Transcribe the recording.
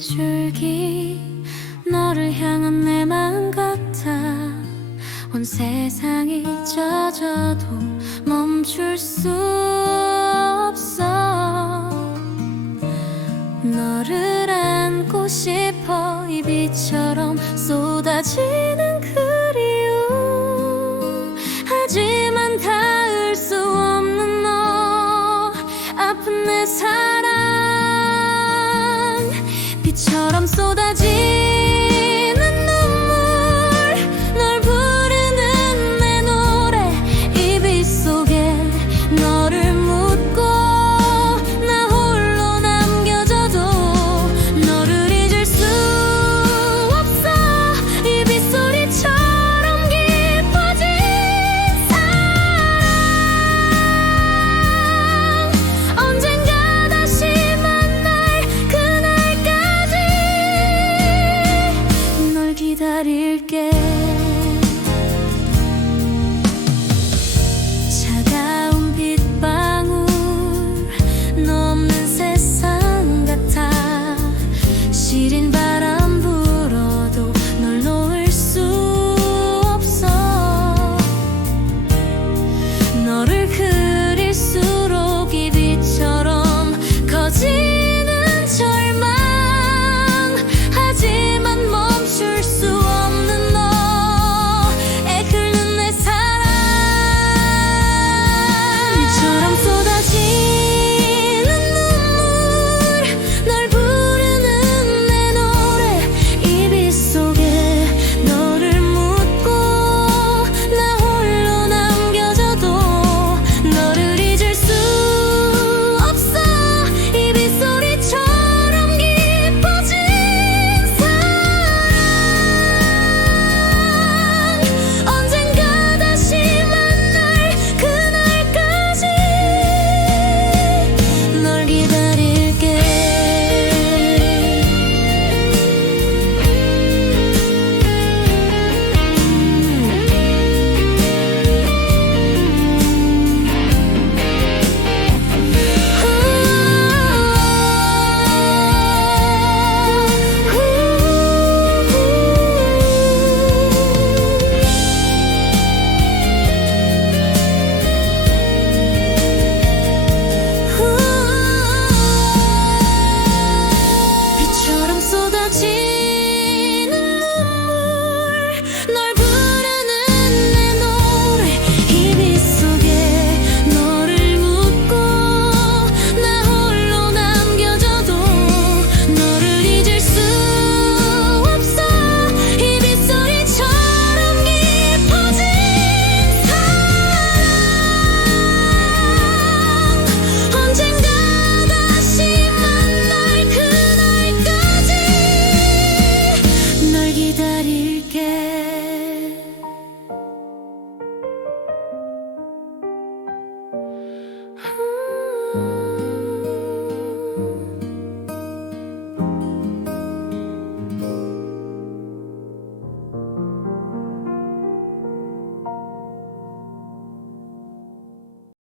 줄기 너를 향한 내 마음 같아 온 세상이 젖어도 멈출 수 없어. 너를 안고 싶어 이 비처럼 쏟아지는 그리움. 하지만 닿을 수 없는 너 아픈 내 삶. 저 there